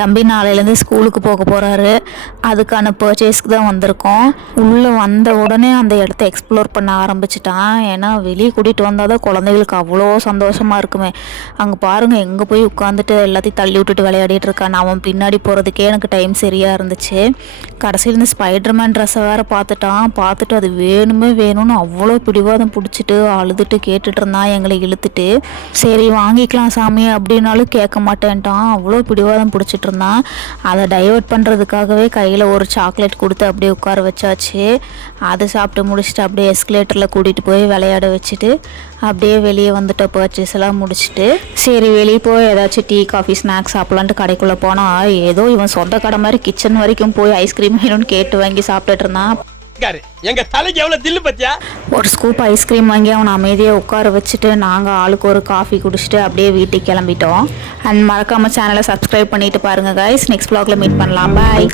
தம்பி நாளையிலேருந்து ஸ்கூலுக்கு போக போகிறாரு. அதுக்கான பர்ச்சேஸ்க்கு தான் வந்திருக்கோம். உள்ளே வந்த உடனே அந்த இடத்த எக்ஸ்ப்ளோர் பண்ண ஆரம்பிச்சிட்டான். ஏன்னா வெளியே கூட்டிகிட்டு வந்தால் தான் குழந்தைகளுக்கு அவ்வளோ சந்தோஷமாக இருக்குமே. அங்கே பாருங்கள், எங்கே போய் உட்காந்துட்டு எல்லாத்தையும் தள்ளி விட்டுட்டு விளையாடிட்டு இருக்கான். அவன் பின்னாடி போகிறதுக்கே எனக்கு டைம் சரியாக இருந்துச்சு. கடைசியில் இந்த ஸ்பைடர்மேன் ட்ரெஸ்ஸை வேறு பார்த்துட்டு அது வேணும்னு அவ்வளோ பிடிவாதம் பிடிச்சிட்டு அழுதுட்டு கேட்டுட்டு இருந்தான் எங்களை இழுத்துட்டு. சரி வாங்கிக்கலாம் சாமி அப்படின்னாலும் கேட்க மாட்டேன்ட்டான். அவ்வளோ பிடிவாதம் பிடிச்சிட்டு இருந்தான். அதை டைவர்ட் பண்ணுறதுக்காகவே கையில் ஒரு சாக்லேட் கொடுத்து அப்படியே உட்கார வச்சாச்சு. அதை சாப்பிட்டு முடிச்சுட்டு அப்படியே எஸ்கலேட்டரில் கூட்டிகிட்டு போய் விளையாட வச்சுட்டு அப்படியே வெளியே வந்துட்ட பர்ச்சேஸ் எல்லாம் முடிச்சுட்டு சரி வெளியே போய் ஏதாச்சும் டீ காஃபி ஸ்நாக்ஸ் சாப்பிட்லான்ட்டு கடைக்குள்ளே போனால் ஏதோ இவன் சொந்த கடை மாதிரி கிச்சன் வரைக்கும் போய் ஐஸ்கிரீம் வேணும்னு கேட்டு வாங்கி சாப்பிட்டுட்டு இருந்தான். எங்க தலைக்கு எவ்வளவு தில்லு பத்தியா. ஒரு ஸ்கூப் ஐஸ்கிரீம் வாங்கி அவனை அமைதியாக உட்கார வச்சுட்டு நாங்கள் ஆளுக்கு ஒரு காஃபி குடிச்சிட்டு அப்படியே வீட்டுக்கு கிளம்பிட்டோம். அண்ட் மறக்காமல் சேனலை சப்ஸ்கிரைப் பண்ணிட்டு பாருங்கள் கைஸ். நெக்ஸ்ட் vlogல மீட் பண்ணலாம். பாய்.